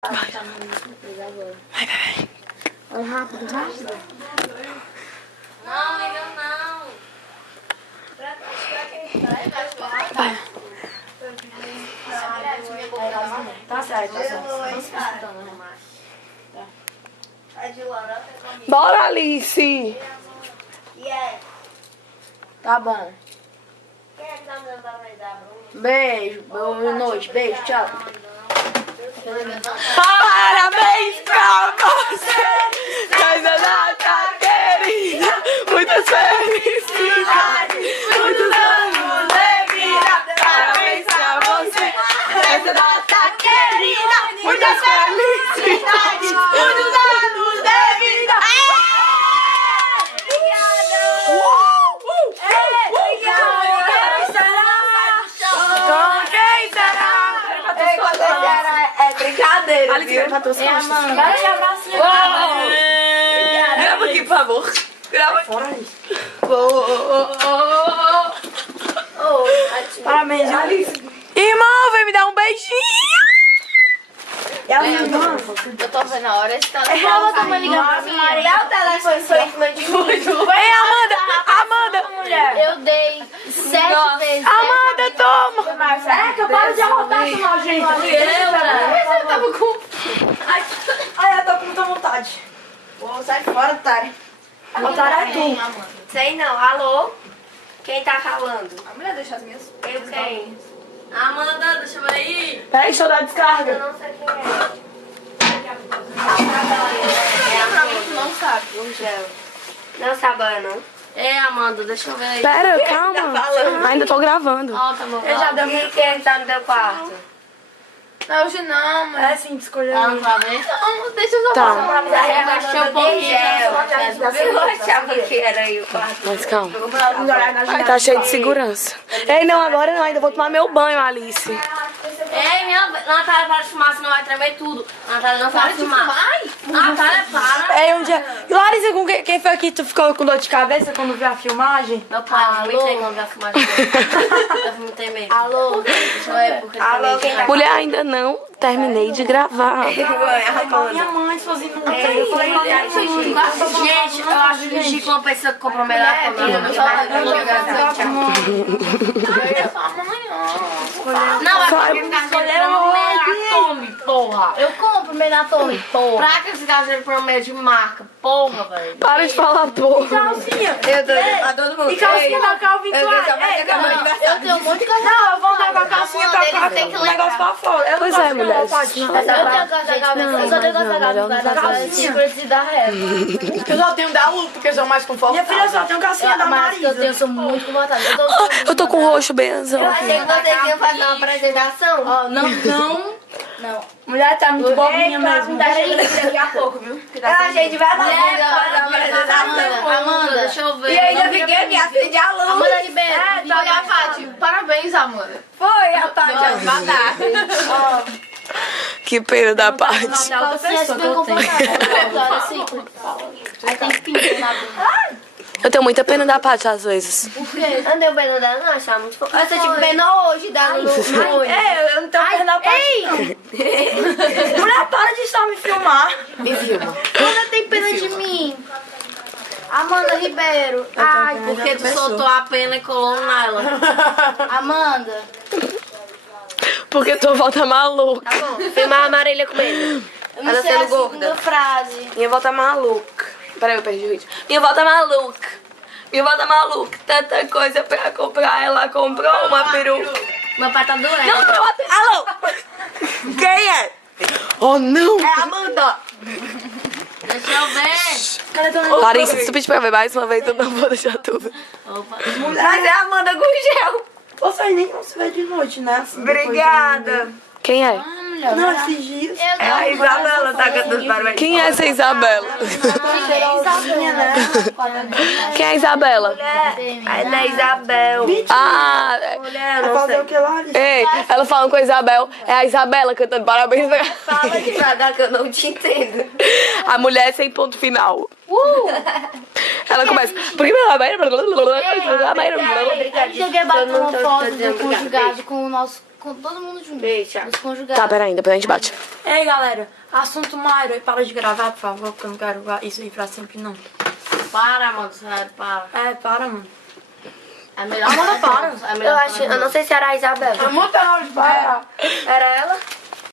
Vai. Vai rápido, rápido. Não, ainda não. Vai. Tá certo, tá certo. Bora, Alice. Tá bom. Quem é que tá me dando parabéns da Bruna? Beijo, boa noite, beijo, tchau. Parabéns pra você nessa data querida. Muitas felicidades, muitos anos de vida. Parabéns pra você nessa data querida. Muitas felicidades, muitos anos de vida. Brincadeira, Alice, viu? pra tuas costas. Vai te abracinho. Grava aqui, por favor. Grava aqui. Fora isso. Parabéns, Alice. Irmão, vem me dar um beijinho. E a minha irmã? Eu tô vendo a hora, esse telefone. Ela tá me ligando pra mim. Maria, o telefone foi em cima de mim. Ei, Amanda, Mulher. Eu dei 7 vezes. Amanda, toma. É que eu paro de arrotar essa nojenta. Você tava com... Ai, eu tô com muita vontade. Vou sair fora, otário. Otário é tu. Sei não. Alô? Quem tá falando? A mulher deixa as minhas. Eu quem? Amanda, deixa eu ver aí. Peraí, deixa eu dar Eu descarga. não sei quem é. É Amanda. Não sabe. Um gel. Não sabe, não? É, Amanda, deixa eu ver aí. Pera, calma. Ainda tô gravando. Ó, tá bom. Eu já dei E quem tá no teu quarto? Não, hoje não, mas... É assim, de escolher. Ela não vai ver? Não, deixa eu só Tá. passar pra mim. Eu baixei um pouquinho. Eu Eu achava que era aí o quarto. Mas calma. achava. Tá cheio de segurança. Ei, não, agora não. Ainda vou tomar meu banho, Alice. Ei, minha Natália, para de fumar, senão vai tremer tudo. Natália, não para de fumar. Natália, para. Ei, um dia... Larissa, com quem foi que tu ficou com dor de cabeça quando viu a filmagem? Meu pai, vomitei quando vai fumar. Eu vomitei mesmo. Alô? Deixa eu ver, porque Alô, quem tá Mulher, ainda não terminei de gravar. minha mãe sozinha no hotel. Eu falei, Gente, eu acho que o Chico é uma pessoa que comprou melatonina. Não, é porque ficar comprando melatome, porra. Eu compro melatone, porra. Pra que ficar comprando meio de marca, porra, velho. Para de falar, porra. Calcinha. Eu dou a todo mundo. E calcinha da Calvin Klein. Eu tenho um monte de coisa. Não, eu vou andar com a calcinha pra cá, Tem que o negócio pra fora. Eu Pois não é, gosto de mulher. roupa, Eu só tenho Não, Secrets e da Rap. Eu só tenho da Lu, porque eu sou mais confortável. Minha filha só tem calcinha da Marisa. Eu sou muito confortável. Eu tô com roxo, benzão. Tem vocês iam fazer uma apresentação? Ó, não. Mulher, tá muito bobinha mesmo. Daqui a pouco, viu? Eu achei de verdade. Amanda, deixa eu ver. E ainda fiquei aqui, acende a luz. Amanda Ribeiro. Joga a Paty. Parabéns, Amanda. Foi, a Paty. Que pena da parte. Calcinha super confortável. Aí tem que pintar na bunda. Eu tenho muita pena da parte às vezes. Por quê? Eu não deu pena dela, não, achava muito fofo. Você tipo penou hoje dela no olho. Eu não tenho pena da Paty, não. Mulher, para de só me filmar. Me filma. Amanda tem pena de mim. Amanda Ribeiro. Ai, porque tu soltou a pena e colou nela. Amanda. Porque tua avó tá maluca. Tá bom. Filmar a Marília comendo. Ela sendo gorda. Frase. Minha avó tá maluca. Peraí, eu perdi o vídeo. Minha avó tá maluca. Minha avó tá maluca. Tanta coisa pra comprar. Ela comprou uma peru. Meu pai tá doendo. Não, comprou uma peru. Alô? Quem é? Oh, não. É a Amanda. Deixa eu ver. Larissa, se tu pedir pra ver mais uma vez, eu não vou deixar tudo. Opa. Mas é a Amanda com gel. Vocês nem vão se ver de noite, né? Assim, obrigada. Quem é? Não, esses dias. É a Isabela, tá cantando parabéns. Quem é essa Isabela? né? Quem é a Isabela? Ela é Isabel. Ah, Mulher, Vai não fazer sei. o que, Larissa? ei, ela falando com a Isabel. É a Isabela cantando parabéns. Fala devagar que eu não te entendo. A mulher sem ponto final. Ela começa. Porque Cheguei a bater uma foto do conjugado com com todo mundo junto. Deixa. Os conjugados. Tá, peraí, depois a gente bate. Ei, galera, assunto Mayra, e para de gravar, por favor, porque eu não quero isso aí pra sempre, não. Para, mano, sério, para. É, para, mano. É melhor Amanda, para. É melhor Eu não sei se era a Isabela. Amanda, para. Era ela?